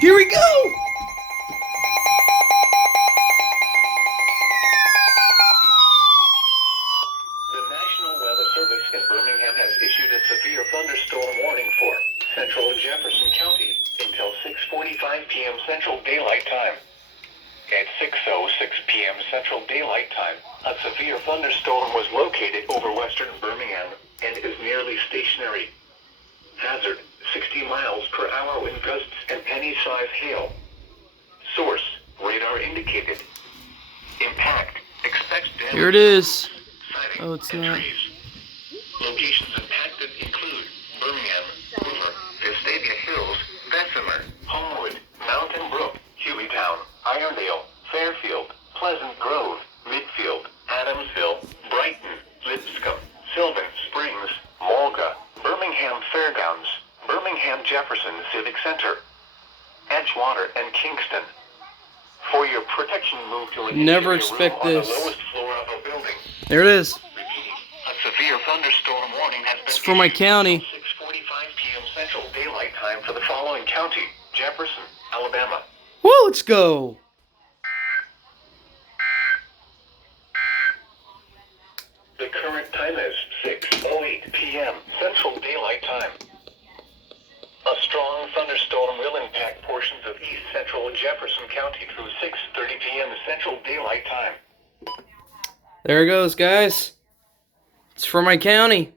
Here we go! The National Weather Service in Birmingham has issued a severe thunderstorm warning for central and Jefferson County until 6:45 p.m. Central Daylight Time. At 6:06 p.m. Central Daylight Time, a severe thunderstorm was located over western Birmingham and is nearly stationary. Hazard, 60 miles per hour wind gusts and penny-size hail. Source, radar indicated. Impact, expect damage. Here it is. Sighting, Oh, it's and not. trees. Locations impacted include Birmingham, Hoover, Vestavia Hills, Bessemer, Homewood, Mountain Brook, Hueytown, Irondale, Fairfield, Pleasant Grove, Midfield, Adamsville, Brighton, Lipscomb, Sylvan Springs, Mulga, Birmingham Fairgrounds, Birmingham Jefferson Civic Center, Edgewater, and Kingston. For your protection, move to an Never interior expect room on this. the lowest floor of a building. There it is. Repeating, a severe thunderstorm warning has been It's for my issued county. until 6:45 p.m. Central Daylight Time for the following county: Jefferson, Alabama. Woo, let's go. The current time is 6:08 p.m. Central Daylight Time. A strong thunderstorm will impact portions of east central Jefferson County through 6:30 p.m. Central Daylight Time. There it goes, guys. It's for my county.